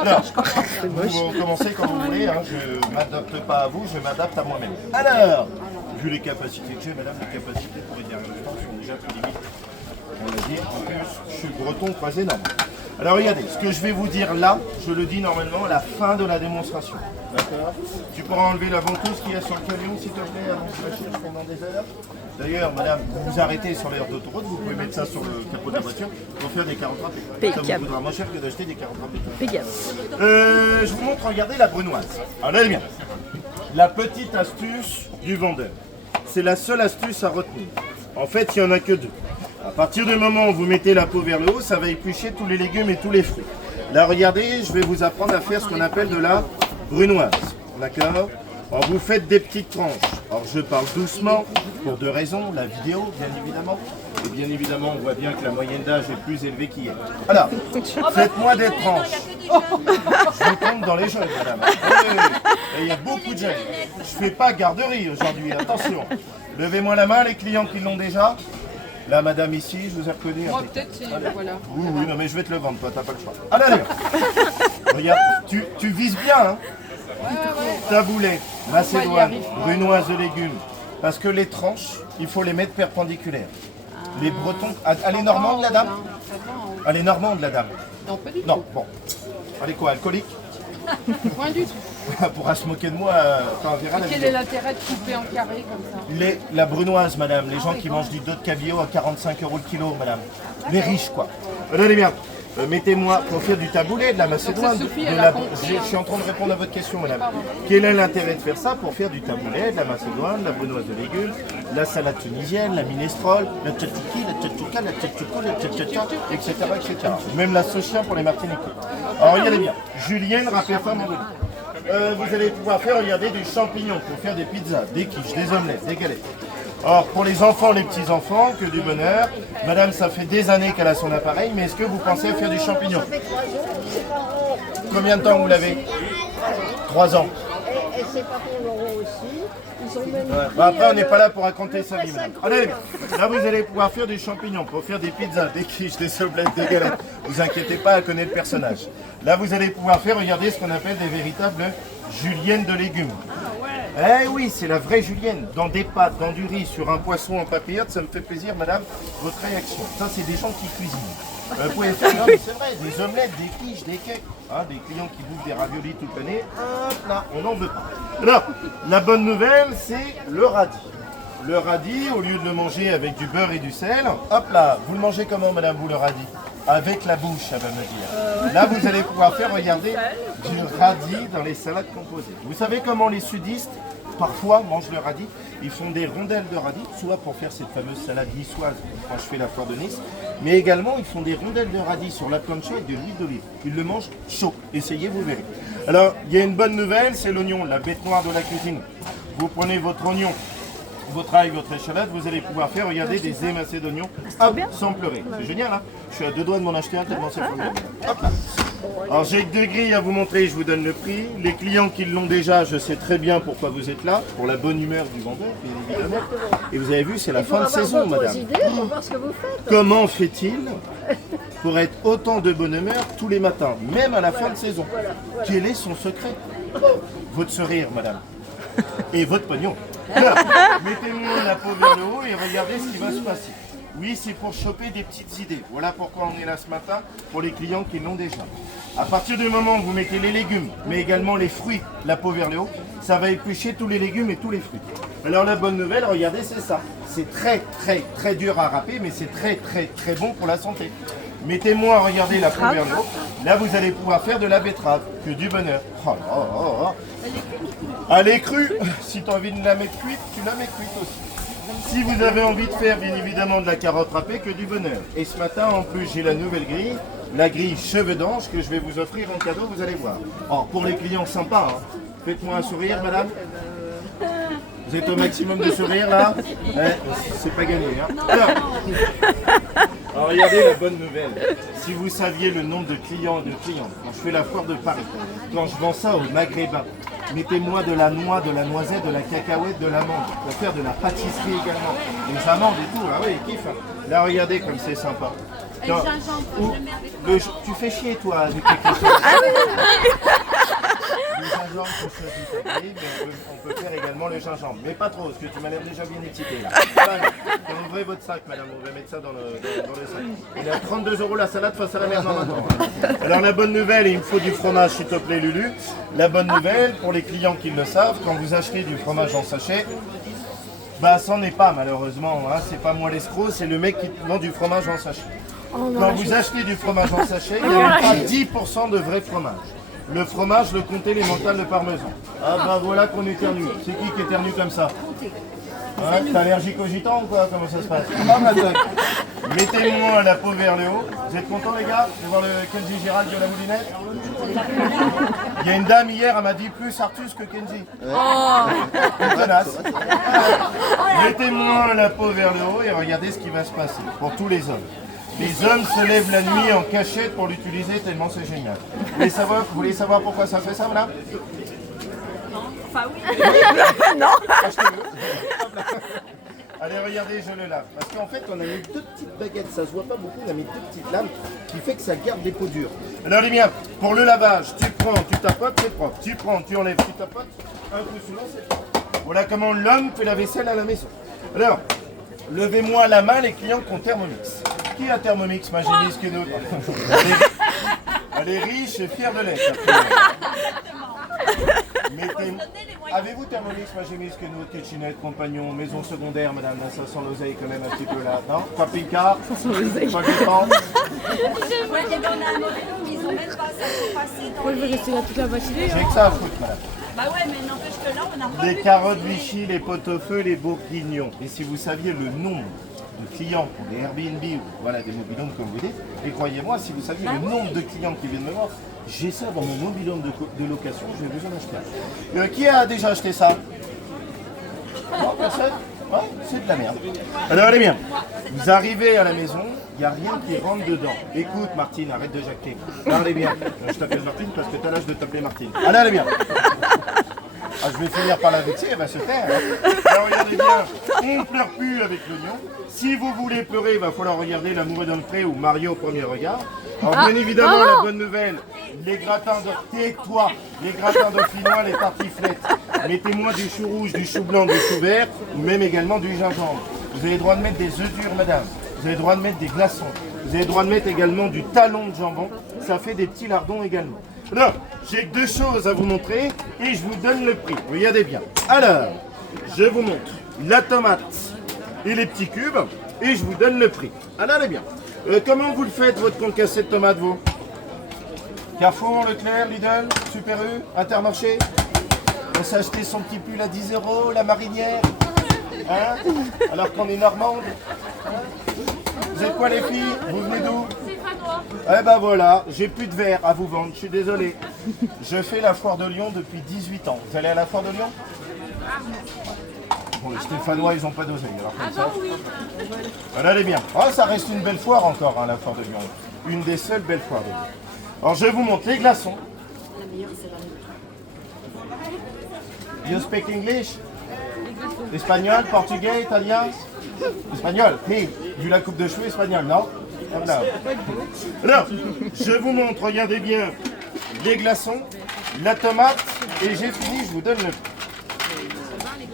Alors, vous commencez quand vous voulez, hein. Je ne m'adapte pas à vous, je m'adapte à moi-même. Alors, vu les capacités que j'ai, madame, les capacités pour dire le temps sont déjà plus limites. On va dire, en plus, je suis breton croisé normal. Alors regardez, ce que je vais vous dire là, je le dis normalement à la fin de la démonstration. D'accord? Tu pourras enlever la ventouse qu'il y a sur le camion, s'il te plaît, avant que je la cherche pendant des heures. D'ailleurs, madame, vous vous arrêtez sur l'aire d'autoroute, vous pouvez mettre ça sur le capot de la voiture pour faire des carottes râpées. Ça vous coûtera moins cher que d'acheter des carottes râpées. Je vous montre, regardez la brunoise. Alors là, bien. La petite astuce du vendeur. C'est la seule astuce à retenir. En fait, il n'y en a que deux. À partir du moment où vous mettez la peau vers le haut, ça va éplucher tous les légumes et tous les fruits. Là, regardez, je vais vous apprendre à faire ce qu'on appelle de la brunoise. D'accord? Alors, vous faites des petites tranches. Alors, je parle doucement pour deux raisons. La vidéo, bien évidemment. Et bien évidemment, on voit bien que la moyenne d'âge est plus élevée qu'hier. Alors, faites-moi des tranches. Je compte dans les jeunes, madame. Et il y a beaucoup de jeunes. Je ne fais pas garderie aujourd'hui, attention. Levez-moi la main, les clients qui l'ont déjà. Là, madame, ici, je vous ai reconnu. Moi, peut-être, c'est... Voilà. Oui, oui, non, mais je vais te le vendre, toi, t'as pas le choix. Allez, regarde, tu vises bien, hein. Taboulet, macédoine, brunoise de légumes. Parce que les tranches, il faut les mettre perpendiculaires. Les Bretons... Elle est normande, la dame? Elle est normande, la dame? Non, pas du tout. Non, bon. Elle est quoi, alcoolique? Point du tout. Elle pourra se moquer de moi, on verra la Quel vidéo. est l'intérêt de couper en carré comme ça? La brunoise, madame, les gens qui mangent du dos de cabillaud à 45 € le kilo, madame. Les riches, quoi. Allez bien, mettez-moi pour faire du taboulet, de la macédoine. Je suis en train de répondre à votre question, madame. Quel est l'intérêt de faire ça pour faire du taboulet, de la macédoine, de la brunoise de légumes, la salade tunisienne, la minestrone, la tchatchiki, la tchatchouka, la tchatchouko, la tchatchacha, etc., etc. Même la sochia pour les martiniquais. Alors, regardez bien. Julienne, rappelez femme en vous allez pouvoir faire, regardez, du champignon pour faire des pizzas, des quiches, des omelettes, des galettes. Or, pour les enfants, les petits-enfants, que du bonheur. Madame, ça fait des années qu'elle a son appareil, mais est-ce que vous pensez faire du champignon? Combien de temps vous l'avez? 3 ans. Et ses parents l'auront aussi. Ils ont même Après, on n'est pas là pour raconter sa vie, madame. Allez, là, vous allez pouvoir faire du champignon pour faire des pizzas, des quiches, des omelettes, des galettes. Vous inquiétez pas, elle connaît le personnage. Là, vous allez pouvoir faire, regardez, ce qu'on appelle des véritables juliennes de légumes. Eh oui, c'est la vraie julienne. Dans des pâtes, dans du riz, sur un poisson en papillote, ça me fait plaisir, madame, votre réaction. Ça, c'est des gens qui cuisinent. Vous pouvez faire, non, mais c'est vrai, des omelettes, des quiches, des cakes. Hein, des clients qui bouffent des raviolis toute l'année. Hop là, on n'en veut pas. Alors, la bonne nouvelle, c'est le radis. Le radis, au lieu de le manger avec du beurre et du sel, hop là, vous le mangez comment, madame, vous, le radis? Avec la bouche, ça va me dire. Là, vous allez pouvoir faire, regardez, du radis dans les salades composées. Vous savez comment les sudistes, parfois, mangent le radis? Ils font des rondelles de radis, soit pour faire cette fameuse salade niçoise, quand je fais la foire de Nice, mais également, ils font des rondelles de radis sur la plancha avec de l'huile d'olive. Ils le mangent chaud. Essayez, vous verrez. Alors, il y a une bonne nouvelle, c'est l'oignon, la bête noire de la cuisine. Vous prenez votre oignon, votre ail, votre échalote, vous allez pouvoir faire, regardez, des émincés d'oignons, hop, sans pleurer. C'est génial, hein? Je suis à 2 doigts de m'en acheter un tellement c'est formidable. Hop là. Alors j'ai 2 grilles à vous montrer, je vous donne le prix. Les clients qui l'ont déjà, je sais très bien pourquoi vous êtes là, pour la bonne humeur du vendeur, bien évidemment. Et vous avez vu, c'est la fin de saison, madame. pour voir ce que vous faites. Comment fait-il pour être autant de bonne humeur tous les matins, même à la fin de saison? Quel est son secret? Votre sourire, madame. Et votre pognon. Alors, mettez-moi la peau vers le haut et regardez ce qui va se passer. Oui, c'est pour choper des petites idées. Voilà pourquoi on est là ce matin, pour les clients qui l'ont déjà. À partir du moment où vous mettez les légumes, mais également les fruits, la peau vers le haut, ça va éplucher tous les légumes et tous les fruits. Alors la bonne nouvelle, regardez, c'est ça. C'est très, très, très dur à râper, mais c'est très, très, très bon pour la santé. Mettez-moi, regardez la peau vers le haut. Là, vous allez pouvoir faire de la betterave, que du bonheur. Oh, oh, oh, oh. Elle est crue. Si tu as envie de la mettre cuite, tu la mets cuite aussi. Si vous avez envie de faire bien évidemment de la carotte râpée, que du bonheur. Et ce matin en plus j'ai la nouvelle grille, la grille cheveux d'ange que je vais vous offrir en cadeau, vous allez voir. Oh, pour les clients sympas, hein. Faites-moi un sourire madame. Vous êtes au maximum de sourire là, c'est pas gagné. Hein. Alors regardez la bonne nouvelle. Si vous saviez le nombre de clients et de clientes, quand je fais la foire de Paris, quand je vends ça aux Maghrébins, mettez-moi de la noix, de la noisette, de la cacahuète, de l'amande, pour faire de la pâtisserie également. Les amandes et tout, ah oui, ils kiffent. Là regardez comme c'est sympa. Mais le gingembre, Ou je le mets avec tu fais chier toi avec tes questions. Le gingembre, c'est ça qui fait, mais on peut faire également le gingembre. Mais pas trop, parce que tu m'as l'air déjà bien excité là. Voilà, ouvrez votre sac, madame, on va mettre ça dans le sac. Il est à 32 € la salade face à la mer maintenant. Alors la bonne nouvelle, il me faut du fromage, s'il te plaît, Lulu. La bonne nouvelle, pour les clients qui le savent, quand vous achetez du fromage en sachet, bah c'en est pas malheureusement, hein. C'est pas moi l'escroc, c'est le mec qui te vend du fromage en sachet. Quand vous achetez du fromage en sachet, il n'y a pas 10% de vrai fromage. Le fromage, le comté élémental, le parmesan. Ah bah voilà qu'on éternue. C'est qui éternue comme ça? Hein, t'es allergique au gitan ou quoi? Comment ça se passe? Ah bah tac. Mettez-moi la peau vers le haut. Vous êtes contents les gars de voir le Kenji Gérald de la moulinette? Il y a une dame hier, elle m'a dit plus Artus que Kenji. Une connasse. Mettez-moi la peau vers le haut et regardez ce qui va se passer pour tous les hommes. Les hommes se lèvent la nuit en cachette pour l'utiliser tellement c'est génial. Vous voulez savoir pourquoi ça fait ça, madame? Enfin oui. Non. Allez, regardez, je le lave. Parce qu'en fait, on a mis 2 petites baguettes, ça se voit pas beaucoup, on a mis 2 petites lames qui fait que ça garde des peaux dures. Alors les miens, pour le lavage, tu prends, tu tapotes, c'est propre. Tu prends, tu enlèves, tu tapotes, un coup sous l'eau, c'est propre. Voilà comment l'homme fait la vaisselle à la maison. Alors, levez-moi la main les clients qui ont Thermomix. Qui a Thermomix, ma génisse que nous? Elle est riche et fière de l'être. Avez-vous Thermomix, ma génisse que nous, kitchenette, compagnon, maison secondaire, madame, là, ça sent l'oseille quand même un petit peu là, non? Camping-car? Ça sent l'oseille. Pas de temps. Ouais, et ben on a un mobile, mais ils ont même pas ça pour passer dans les... rester là toute la matinée. J'ai que ça à foutre, madame. Bah ouais, mais n'empêche que là, on n'a pas Les vu carottes Vichy, les pot-au-feu, les bourguignons. Et si vous saviez le nombre de clients pour des Airbnb ou voilà, des mobilhomes comme vous dites, et croyez-moi, si vous saviez le nombre de clients qui viennent me voir, j'ai ça dans mon mobilhome de location, je vais vous en acheter un. Qui a déjà acheté ça? Non, personne? Ouais, c'est de la merde. Alors allez bien, vous arrivez à la maison, il n'y a rien qui rentre dedans. Écoute Martine, arrête de jacquer. Allez bien, je t'appelle Martine parce que tu as l'âge de t'appeler Martine. Allez bien. Ah, je vais finir par la vexer, elle va se taire. Hein. Alors regardez bien, on ne pleure plus avec l'oignon. Si vous voulez pleurer, il va falloir regarder L'amour est dans le pré ou Mario au premier regard. Alors bien évidemment, la bonne nouvelle, les gratins de... Tais-toi, les gratins dauphinois, les tartiflettes. Mettez-moi du chou rouge, du chou blanc, du chou vert, ou même également du gingembre. Vous avez le droit de mettre des œufs durs, madame. Vous avez le droit de mettre des glaçons. Vous avez le droit de mettre également du talon de jambon. Ça fait des petits lardons également. Alors, j'ai 2 choses à vous montrer et je vous donne le prix. Regardez bien. Alors, je vous montre la tomate et les petits cubes et je vous donne le prix. Alors, allez bien. Comment vous le faites, votre concassé de tomates, vous? Carrefour, Leclerc, Lidl, Super U, Intermarché? On s'est acheté son petit pull à 10 €, la marinière, hein? Alors qu'on est normande. Hein? Vous êtes quoi les filles? Vous venez d'où? Eh ben voilà, j'ai plus de verre à vous vendre, je suis désolé. Je fais la foire de Lyon depuis 18 ans. Vous allez à la foire de Lyon? Bon, les Stéphanois, ils n'ont pas d'oseille. Alors comme ça. Voilà, allez bien. Oh, ça reste une belle foire encore, hein, la foire de Lyon. Une des seules belles foires de Lyon. Alors je vous montre les glaçons. You speak English? Espagnol, portugais, italien? Espagnol, oui. Vu la coupe de cheveux, espagnol, non? Voilà. Alors, je vous montre, regardez bien, les glaçons, la tomate, et j'ai fini, je vous donne le prix.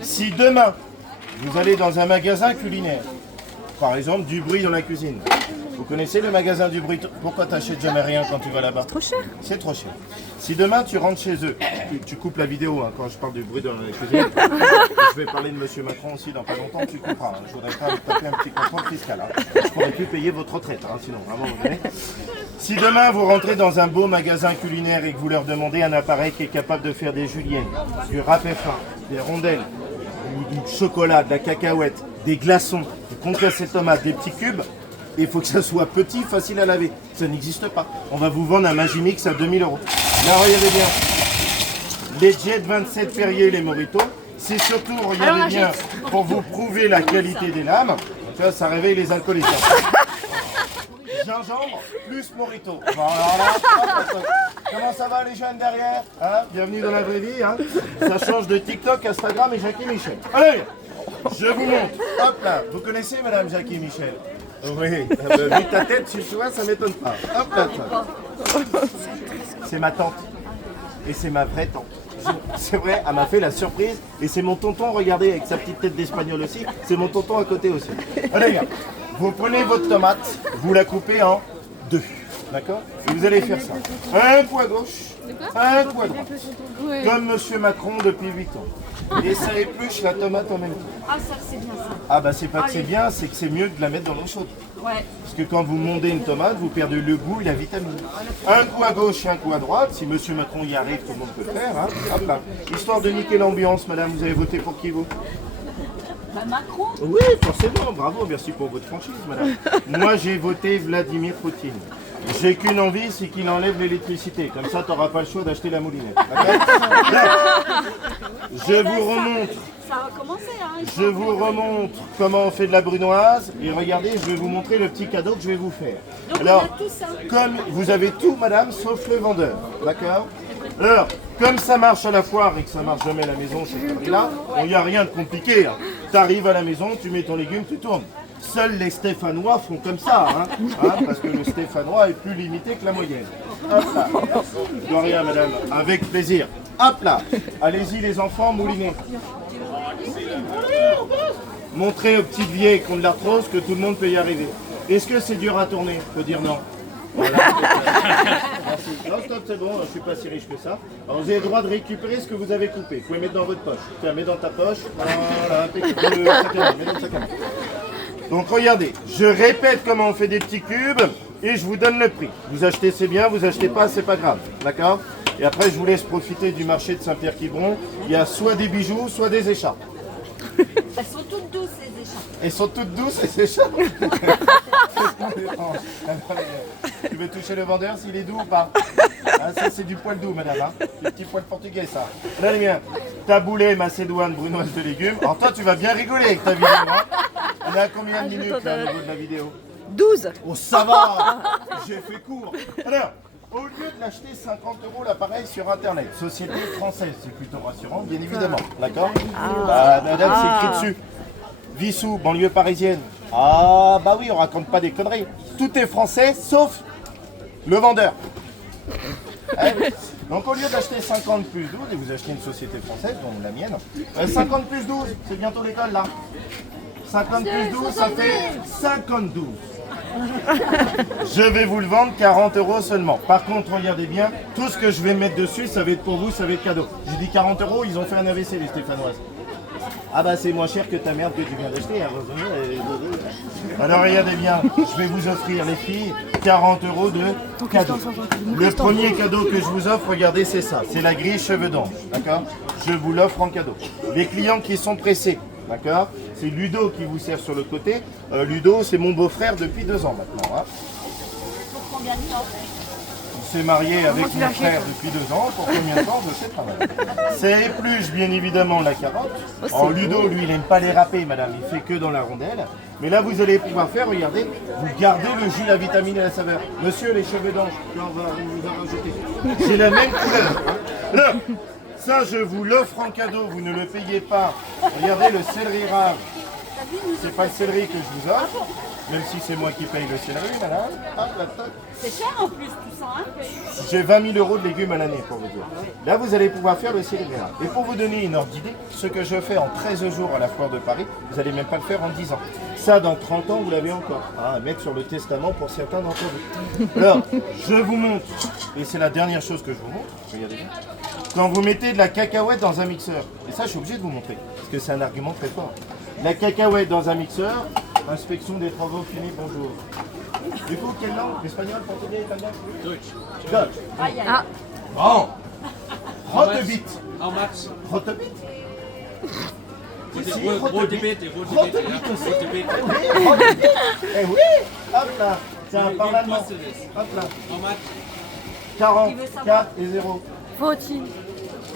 Si demain, vous allez dans un magasin culinaire, par exemple du bruit dans la cuisine, vous connaissez le magasin du bruit? Pourquoi t'achètes jamais rien quand tu vas là-bas? Trop cher. C'est trop cher. Si demain tu rentres chez eux, tu coupes la vidéo hein, quand je parle du bruit dans la cuisine, je vais parler de Monsieur Macron aussi dans pas longtemps, tu comprends. Hein. Je voudrais pas me taper un petit contrôle fiscal. Hein. Je pourrais plus payer votre retraite, hein, sinon, à un moment donné. Si demain vous rentrez dans un beau magasin culinaire et que vous leur demandez un appareil qui est capable de faire des juliennes, du râpé fin, des rondelles, du chocolat, de la cacahuète, des glaçons, des concassés de tomates, des petits cubes, il faut que ça soit petit, facile à laver. Ça n'existe pas. On va vous vendre un Magimix à 2000 €. Là, regardez bien. Les Jet 27 Perrier, les Morito. C'est surtout, regardez bien, pour vous prouver la qualité des lames. Tu vois, ça réveille les alcooliques. Gingembre plus Morito. Voilà. Comment ça va les jeunes derrière hein? Bienvenue dans la vraie vie. Hein? Ça change de TikTok, Instagram et Jackie Michel. Allez, je vous montre. Hop là. Vous connaissez Madame Jackie Michel? Oui, vu ta tête, tu vois, ça m'étonne pas. Hop là, ça. C'est ma tante. Et c'est ma vraie tante. C'est vrai, elle m'a fait la surprise. Et c'est mon tonton, regardez, avec sa petite tête d'espagnol aussi. C'est mon tonton à côté aussi. Allez, gars, vous prenez votre tomate, vous la coupez en deux. D'accord? Et vous allez faire ça. Un coup à gauche, un coup à droite. Ouais. Comme Monsieur Macron depuis 8 ans. Et ça épluche la tomate en même temps. Ah, ça, c'est bien ça. Ah bah c'est pas que c'est bien, c'est que c'est mieux de la mettre dans l'eau chaude. Ouais. Parce que quand vous mondez une tomate, vous perdez le goût et la vitamine. Un coup à gauche et un coup à droite. Si Monsieur Macron y arrive, tout le monde peut le faire. Hein. Hop là. Histoire de niquer l'ambiance, madame, vous avez voté pour qui vous? Bah, Macron. Oui, forcément. Bravo, merci pour votre franchise, madame. Moi, j'ai voté Vladimir Poutine. J'ai qu'une envie, c'est qu'il enlève l'électricité. Comme ça, tu n'auras pas le choix d'acheter la moulinette. Je vous remonte. Ça va commencer, hein. Je vous remontre comment on fait de la brunoise. Et regardez, je vais vous montrer le petit cadeau que je vais vous faire. Donc, Alors, on a tout ça. comme vous avez tout, madame, sauf le vendeur. D'accord? Alors, comme ça marche à la foire et que ça marche jamais à la maison chez là, il n'y a rien de compliqué. Hein. Tu arrives à la maison, tu mets ton légume, tu tournes. Seuls les Stéphanois font comme ça, parce que le Stéphanois est plus limité que la moyenne. Hop là. De rien, madame. Avec plaisir. Hop là. Allez-y, les enfants, moulinez. Montrez aux petites vieilles qui ont de l'arthrose que tout le monde peut y arriver. Est-ce que c'est dur à tourner? Je peux dire non. Voilà. Merci. Non, stop, c'est bon, je suis pas si riche que ça. Alors, vous avez le droit de récupérer ce que vous avez coupé. Vous pouvez mettre dans votre poche. Tiens, mets dans ta poche. Voilà, impeccable. Mets dans le sac à main. Donc regardez, je répète comment on fait des petits cubes et je vous donne le prix. Vous achetez, c'est bien, vous achetez pas, c'est pas grave. D'accord? Et après, je vous laisse profiter du marché de Saint-Pierre-Quiberon. Il y a soit des bijoux, soit des écharpes. Elles sont toutes douces, les écharpes. Elles sont toutes douces, ces écharpes. Tu veux toucher le vendeur s'il est doux ou pas? Ah, ça, c'est du poil doux, madame. Hein. Du petit poil portugais, ça. Là, les miens, taboulé, macédoine, brunoise de légumes. Alors toi, tu vas bien rigoler avec ta vidéo. Hein. On est à combien de minutes là, au niveau de la vidéo? 12. Oh, ça va. J'ai fait court. Alors, au lieu de l'acheter 50 € l'appareil sur Internet, société française, c'est plutôt rassurant, bien évidemment. D'accord? Madame, c'est écrit dessus. Vissou, banlieue parisienne. Ah, bah oui, on raconte pas des conneries. Tout est français, sauf le vendeur. Hein? Donc au lieu d'acheter 50 plus 12, et vous achetez une société française, donc la mienne, 50 plus 12, c'est bientôt l'école là. 50 plus 12, ça fait 52. Je vais vous le vendre 40 € seulement. Par contre, regardez bien, tout ce que je vais mettre dessus, ça va être pour vous, ça va être cadeau. J'ai dit 40 €, ils ont fait un AVC les Stéphanoises. Ah bah c'est moins cher que ta merde que tu viens d'acheter. Hein. Alors regardez bien, je vais vous offrir les filles 40 € de cadeau. Le premier cadeau que je vous offre, regardez, c'est ça. C'est la grille cheveux d'ange, d'accord? Je vous l'offre en cadeau. Les clients qui sont pressés, d'accord? C'est Ludo qui vous sert sur le côté. Ludo, c'est mon beau-frère depuis 2 ans maintenant. Hein. Pour combien de temps? Il s'est marié avec mon frère depuis 2 ans. Pour combien de temps, je sais pas. Madame. Ça épluche bien évidemment la carotte. En Ludo, lui, il n'aime pas les râper, madame. Il fait que dans la rondelle. Mais là, vous allez pouvoir faire, regardez, vous gardez le jus, la vitamine et la saveur. Monsieur, les cheveux d'ange, là, on vous a rajouté. J'ai la même couleur. Hein. Là, ça, je vous l'offre en cadeau. Vous ne le payez pas. Regardez le céleri rave. C'est pas le céleri que je vous offre. Même si c'est moi qui paye le céleri, madame. Hop, là, toc. C'est cher en plus, tout ça, hein? J'ai 20 000 € de légumes à l'année pour vous dire. Là, vous allez pouvoir faire le céleri rave. Et pour vous donner une ordre d'idée, ce que je fais en 13 jours à la foire de Paris, vous n'allez même pas le faire en 10 ans. Ça, dans 30 ans, vous l'avez encore. Ah, mettre sur le testament pour certains d'entre vous. Alors, je vous montre, et c'est la dernière chose que je vous montre, regardez bien. Quand vous mettez de la cacahuète dans un mixeur, et ça, je suis obligé de vous montrer, parce que c'est un argument très fort. La cacahuète dans un mixeur, inspection des travaux finis, bonjour. Du coup, quelle langue? Espagnol, portugais, italien? Dutch. Ah, Bon. Rotebit. How much? Rotebit? Si, Rotebit aussi. Rotebit. Eh oui. Hop là. C'est un parle allemand. Hop là. How much? 40, 4 et 0. Vautine.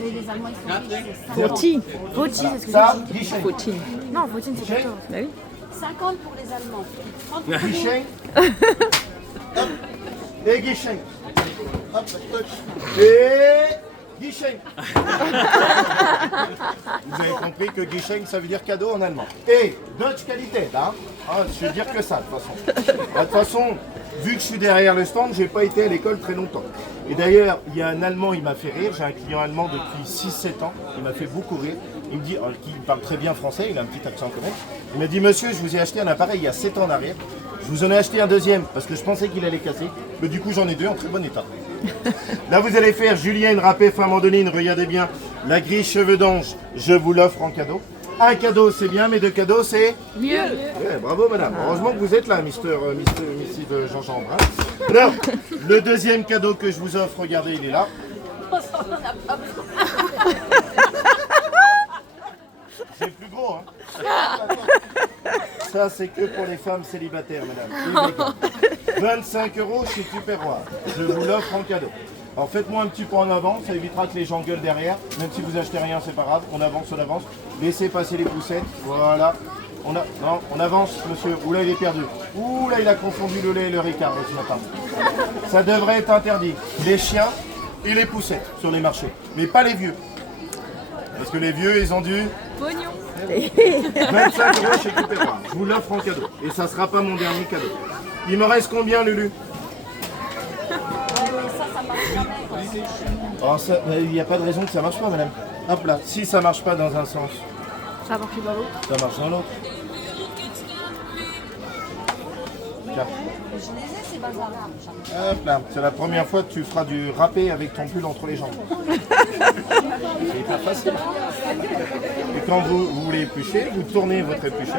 Et les Allemands, ils sont riches, c'est 50. Vautine. Vautine, c'est ce que Ça, j'ai dit. Guichet. Vautine. Non, Vautine, c'est 14. Bah oui. 50 pour les Allemands. 30 pour nous. Guichet. Hop. Et Guichet. Hop, touch. Et Guicheng. Vous avez compris que Guicheng, ça veut dire cadeau en allemand. Et Deutsche Qualität, hein. Je veux dire que ça, de toute façon. De toute façon, vu que je suis derrière le stand, j'ai pas été à l'école très longtemps. Et d'ailleurs, il y a un Allemand, il m'a fait rire. J'ai un client allemand depuis 6-7 ans. Il m'a fait beaucoup rire. Il me dit, il parle très bien français, il a un petit accent quand même. Il m'a dit, monsieur, je vous ai acheté un appareil il y a 7 ans en arrière. Je vous en ai acheté un deuxième parce que je pensais qu'il allait casser. Mais du coup, j'en ai deux en très bon état. Là, vous allez faire Julienne râpée fin mandoline. Regardez bien, la grille cheveux d'ange, je vous l'offre en cadeau. Un cadeau, c'est bien, mais deux cadeaux, c'est Mieux. Ouais, bravo, madame. Heureusement que vous êtes là, Mrs. Jean-Jean Brun. Alors, le deuxième cadeau que je vous offre, regardez, il est là. C'est plus gros, hein. Ça, c'est que pour les femmes célibataires, madame. 25 € chez Tupperware. Je vous l'offre en cadeau. Alors faites-moi un petit pas en avant, ça évitera que les gens gueulent derrière. Même si vous achetez rien, c'est pas grave. On avance, on avance. Laissez passer les poussettes. Voilà. Non, on avance, monsieur. Ouh là, il est perdu. Ouh là, il a confondu le lait et le Ricard ce matin. Ça devrait être interdit. Les chiens et les poussettes sur les marchés. Mais pas les vieux. Parce que les vieux, ils ont du... Pognon. 25 € chez Tupperware. Je vous l'offre en cadeau. Et ça sera pas mon dernier cadeau. Il me reste combien, Lulu? Oh, il n'y a pas de raison que ça marche pas, madame. Hop là. Si ça marche pas dans un sens, Ça marche dans l'autre. ça marche dans l'autre. Tiens. Je les ai, ces bazars. Hop là. C'est la première fois que tu feras du râpé avec ton pull entre les jambes. C'est hyper facile. Et quand vous voulez éplucher, vous tournez votre éplucheur.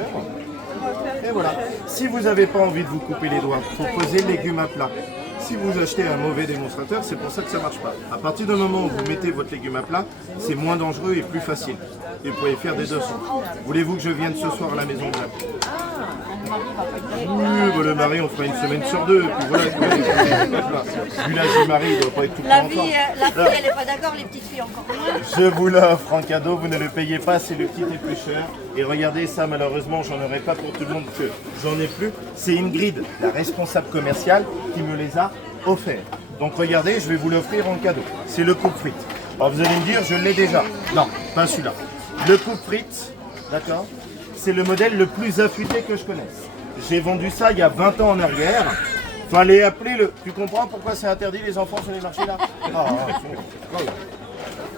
Et voilà. Si vous n'avez pas envie de vous couper les doigts, il faut poser le légume à plat. Si vous achetez un mauvais démonstrateur, c'est pour ça que ça ne marche pas. À partir du moment où vous mettez votre légume à plat, c'est moins dangereux et plus facile. Et vous pouvez faire des deux sons. Voulez-vous que je vienne ce soir à la maison, madame? Oui, bon, le mari, on fera une semaine sur deux. Puis voilà, du village du mari, il ne doit pas être tout le temps La ensemble. fille, elle n'est pas d'accord, les petites filles encore moins. Je vous l'offre en cadeau, vous ne le payez pas, c'est le petit éplucheur. Et regardez ça, malheureusement, j'en aurai pas pour tout le monde, que j'en ai plus. C'est Ingrid, la responsable commerciale, qui me les a offerts. Donc regardez, je vais vous l'offrir en cadeau. C'est le coupe frites. Alors vous allez me dire, je l'ai déjà. Non, pas celui-là. Le coupe frites, d'accord, c'est le modèle le plus affûté que je connaisse. J'ai vendu ça il y a 20 ans en arrière. Fallait appeler le... Tu comprends pourquoi c'est interdit les enfants sur les marchés là?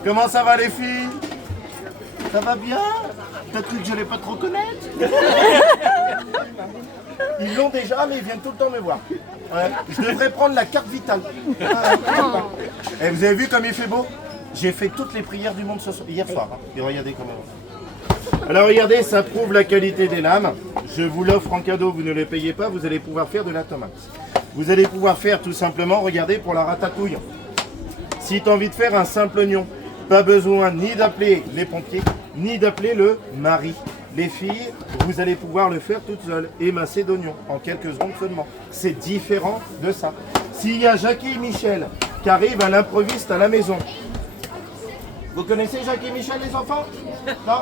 Comment ça va les filles? Ça va bien? T'as cru que je n'allais pas te reconnaître? Ils l'ont déjà, mais ils viennent tout le temps me voir. Ouais. Je devrais prendre la carte vitale. Et vous avez vu comme il fait beau? J'ai fait toutes les prières du monde hier soir. Hein. Et regardez comment. Alors regardez, ça prouve la qualité des lames. Je vous l'offre en cadeau, vous ne les payez pas, vous allez pouvoir faire de la tomate. Vous allez pouvoir faire tout simplement, regardez, pour la ratatouille. Si tu as envie de faire un simple oignon, pas besoin ni d'appeler les pompiers, ni d'appeler le mari. Les filles, vous allez pouvoir le faire toutes seules, émasser d'oignons en quelques secondes seulement. C'est différent de ça. S'il y a Jackie et Michel qui arrivent à l'improviste à la maison, vous connaissez Jackie et Michel, les enfants? Non?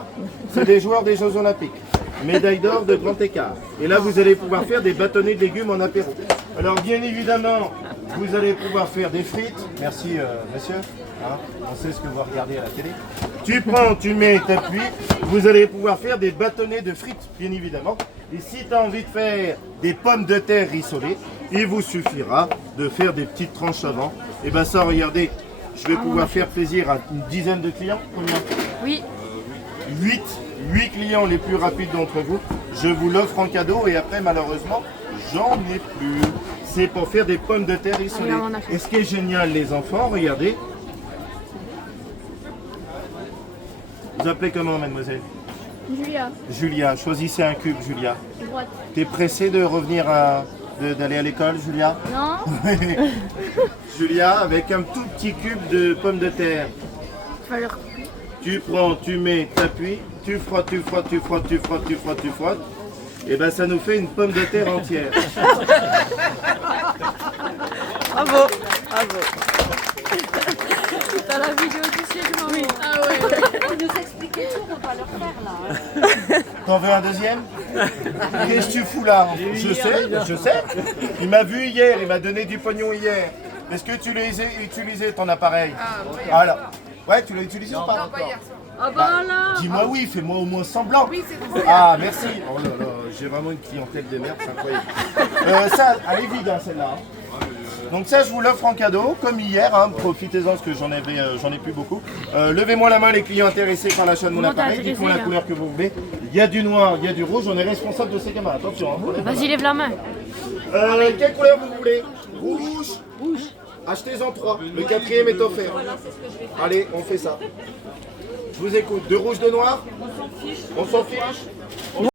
C'est des joueurs des Jeux Olympiques. Médaille d'or de grand écart. Et là, vous allez pouvoir faire des bâtonnets de légumes en apéro. Alors, bien évidemment, vous allez pouvoir faire des frites. Merci, monsieur. Hein, on sait ce que vous regardez à la télé. Tu prends, tu mets, t'appuies. Vous allez pouvoir faire des bâtonnets de frites, bien évidemment. Et si tu as envie de faire des pommes de terre rissolées, il vous suffira de faire des petites tranches avant. Et bien ça, regardez, je vais pouvoir faire plaisir à une dizaine de clients. Combien? Oui. 8 clients les plus rapides d'entre vous. Je vous l'offre en cadeau et après, malheureusement, j'en ai plus. C'est pour faire des pommes de terre rissolées. Et ce qui est génial, les enfants, regardez. Vous appelez comment, mademoiselle? Julia, Julia, choisissez un cube, Julia. droite. T'es pressée de revenir d'aller à l'école, Julia? Non. Julia, avec un tout petit cube de pommes de terre. Tu vas le recouper. Tu prends, tu mets, t'appuies, tu frottes, tu frottes, tu frottes, tu frottes, tu frottes, tu frottes. Et ben ça nous fait une pomme de terre entière. Bravo. Bravo. T'as la vidéo du siècle, oui. Ah ouais. Vous nous expliquez tout, on va pas le refaire là. T'en veux un deuxième? Qu'est-ce que tu fous là? Je sais. Il m'a vu hier, il m'a donné du pognon hier. Est-ce que tu les as utilisé ton appareil? Alors, Ouais, tu l'as utilisé ou pas Non, pas encore? hier soir. Ah bah là. Dis-moi oui, fais-moi au moins semblant. Oui, c'est tout. Ah, merci. Oh là là, j'ai vraiment une clientèle de merde, c'est incroyable. Ça, elle est vide, hein, celle-là. Donc ça, je vous l'offre en cadeau, comme hier. Hein, profitez-en parce que j'en ai plus beaucoup. Levez-moi la main les clients intéressés par l'achat de mon appareil. Dites-moi la couleur que vous voulez. Il y a du noir, il y a du rouge. On est responsable de ces gamins. Attention. Hein, Vas-y, lève la main. quelle couleur vous voulez? Rouge. Rouge. Achetez-en 3. Le 4e est offert. Allez, on fait ça. Je vous écoute. De rouge, de noir? On s'en fiche.